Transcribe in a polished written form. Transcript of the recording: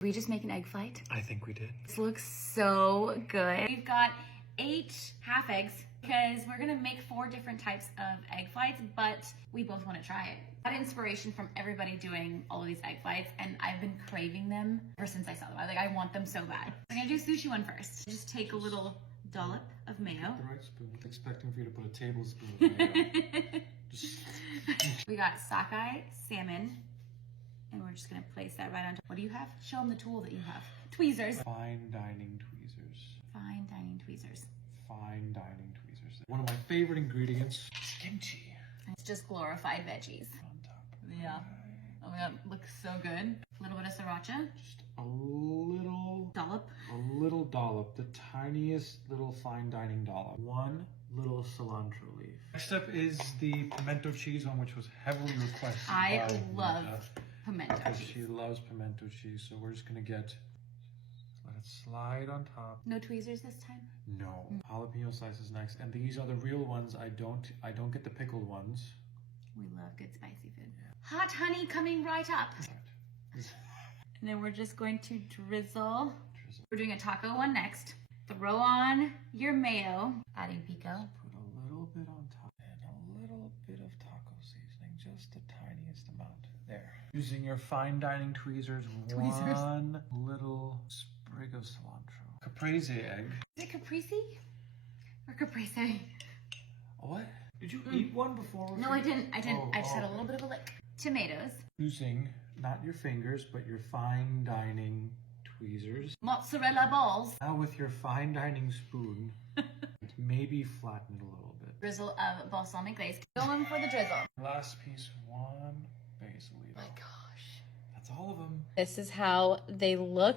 Did we just make an egg flight? I think we did. This looks so good. We've got 8 half eggs because we're gonna make 4 different types of egg flights, but we both wanna try it. I got inspiration from everybody doing all of these egg flights, and I've been craving them ever since I saw them. I want them so bad. I'm gonna do sushi one first. Just take a little dollop of mayo. The right spoon. Expecting for you to put a tablespoon of mayo. We got sockeye salmon, and we're just gonna place that right on top. What do you have? Show them the tool that you have. Tweezers. Fine dining tweezers. Fine dining tweezers. Fine dining tweezers. One of my favorite ingredients is kimchi. It's just glorified veggies. On top. Yeah. Oh my god, looks so good. A little bit of sriracha. Just a little Dollop. dollop, the tiniest little fine dining dollop. 1 little cilantro leaf. Next up is the pimento cheese one, which was heavily requested. I by love Mika, pimento because cheese. she loves pimento cheese, so we're just gonna let it slide on top. No tweezers this time? No. Jalapeno slices next, and these are the real ones. I don't get the pickled ones. We love good spicy food. Hot honey coming right up. And then we're just going to drizzle. We're doing a taco one next. Throw on your mayo. Adding pico. Put a little bit on top and a little bit of taco seasoning, just the tiniest amount. There. Using your fine dining tweezers. 1 little sprig of cilantro. Caprese egg. Is it caprese or caprese? What? Did you eat one before? No, I didn't. I just had a okay. little bit of a lick. Tomatoes. Using not your fingers, but your fine dining tweezers. Mozzarella balls. Now with your fine dining spoon, maybe flatten it a little bit. Drizzle of balsamic glaze. Going for the drizzle. Last piece, 1 basil leaf. Oh my gosh. That's all of them. This is how they look.